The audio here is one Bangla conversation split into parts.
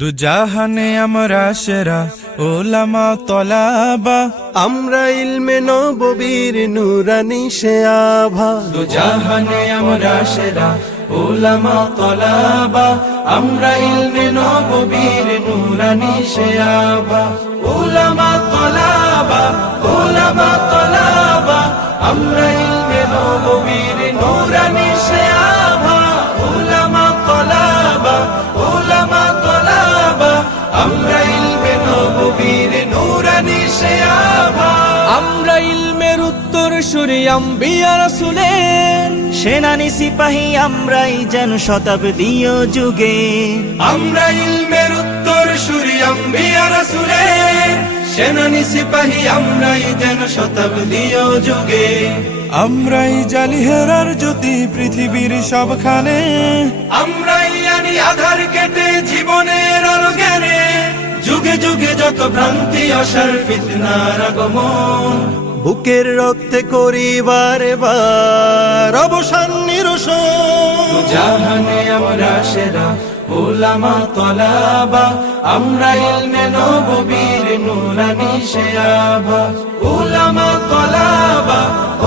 দুজাহানে আমরা সেরা ওলামা তলাবা, আমরা ইলমে নববীর নুরানি সে আভা। দুজাহানে আমরা সেরা ওলামা তলাবা, আমরা ইলমে নববীর নুরানি সে আভা। ওলামা তলাবা, ওলামা তলাবা, আমরা ইলমে নববীর নুরানি সে আভা। ওলামা তলাবা, ওলামা তলাবা, আমরা ইলমে নববীর নুরানি সে আভা। আমরা ইলমের উত্তর সূরি আম্বিয়া রাসূলের সেনানি সিপাহী আমরাই যেন শতাব্দী ও যুগে। আমরা ইলমের উত্তর সূরি আম্বিয়া রাসূলের সেনানি সিপাহী আমরাই যেন শতাব্দী ও যুগে। আমরাই জালি হেরার জ্যোতি পৃথিবীর সবখানে, আমরাই আনি আধার কেটে জীবনের আলো জ্ঞানে। যুগে যুগে যত ভ্রান্তি অসার ফিতনার আগমন, বুকের রক্তে করিবার বার অবসান নিরসন। জাহানে আমরা সেরা ওলামা তলাবা, আমরা ইলমে নববীর নুরানি সে আভা। ওলামা তলাবা,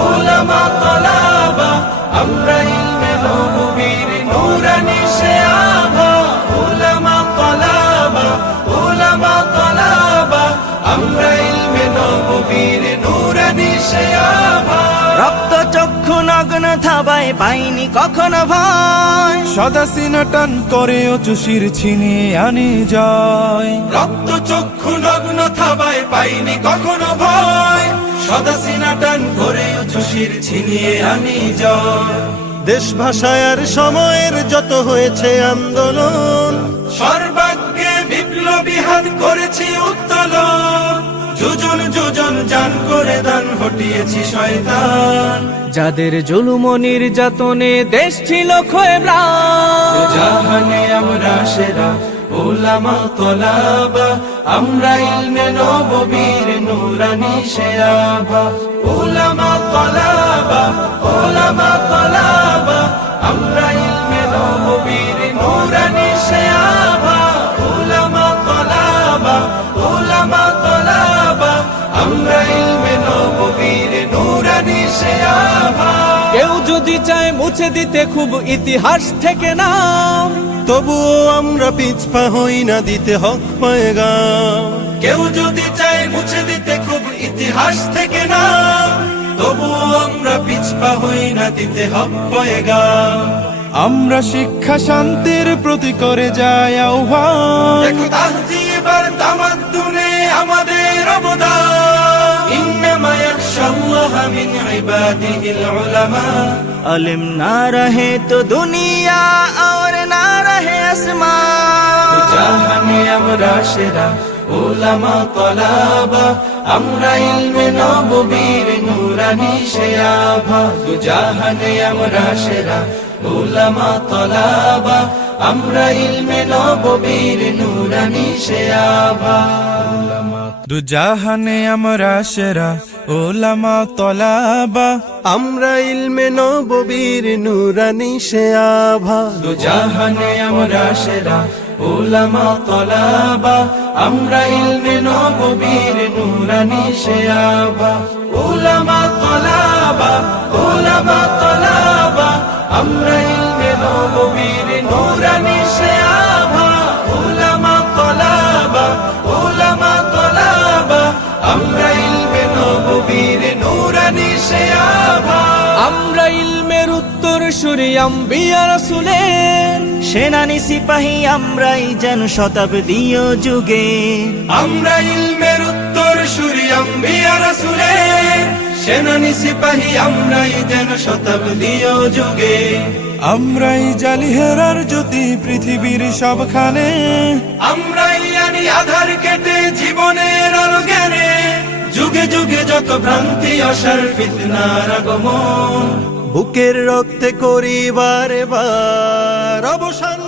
ওলামা তলাবা, আমরা ইলমে নববীর নুরানি সে আভা। ওলামা তলাবা, ওলামা তলাবা, আমরা ইলমে নববীর নুরানি সে আভা। রক্ত চক্ষু নগ্ন থাবায় পাইনি কখনো ভয়, সদা সিনা টান করে চুষির ছিনিয়ে আনি জয়। রক্ত চক্ষু নগ্ন থাবায় পাইনি কখনো ভয়, সদা সিনা টান করে চুষির ছিনিয়ে আনি জয়। দেশ ভাষায় আর সময়ের যত হয়েছে আন্দোলন, সর্বাগ্যে বিপ্লবী হাত করেছি উত্তোলন। যোজন যোজন জান করে দান হটিয়েছি শয়তান। যাদের জুলুম ও নির্যাতনে দেশ ছিল ক্ষয়ে ম্লান। জাহানে আমরা সেরা ওলামা তলাবা, আমরা ইলমে নববীর নুরানি সে আভা। ওলামা তলাবা, ওলামা তলাবা, আমরা ইলমে নববীর নুরানি সে আভা। ওলামা তলাবা, ওলামা তলাবা, আমরা ইলমে নববীর নুরানি সে আভা। কেউ যদি চায় মুছে দিতে খুব ইতিহাস থেকে নাম, তবুও আমরা পিছপা হই না দিতে হক পয়গাম। কেউ যদি চায় মুছে দিতে খুব ইতিহাস থেকে না, তবুও আমরা পিছপা হই না দিতে হক পয়গাম। আমরা শিক্ষা শান্তির প্রতি করে যাই আহ্বান। দেখো তাহজিব আর তামাদ্দুনে আমাদের অবদান। ইন্নামা ইয়াখশাল্লাহা মিন ইবাদিহিল উলামা। अलिम ना रहे तो दुनिया और ना रहे आसमान। জাহানে আমরা সেরা ওলামা তলাবা, আমরা ইলমে নববীর নুরানি সে আভা। জাহানে আমরা সেরা ওলামা তলাবা, আমরা ইলমে নববীর নুরানি সে আভা। দুজাহানে আমরা সেরা ওলামা তলাবা, আমরা ইলমে নববীর নুরানি সে আভা। দুজাহানে আমরা সেরা ওলামা তলাবা, আমরা ইলমে নববীর নুরানি সে আভা। ওলামা তলাবা, ওলামা তলাবা, আমরা ইলমে নববীর নুরানি সে আভা। ওলামা তলাবা, ওলামা তলাবা, আমরা ইলমে নববীর নুরানি সে আভা। আমরা ইলমের উত্তর সূরি আম্বিয়া রাসূলের সেনানি সিপাহী আমরাই যেন শতাব্দী ও যুগে। আমরা ইলমের উত্তর সূরি আম্বিয়া রাসূলের সেনানি সিপাহী আমরাই যেন শতাব্দী ও যুগে। আমরাই জালি হেরার জ্যোতি পৃথিবীর সবখানে, আমরাই আনি আধার কেটে জীবনের আলো জ্ঞানে। যুগে যুগে যত ভ্রান্তি অসার ফিতনার আগমন, বুকের রক্তে করিবার বার অবসান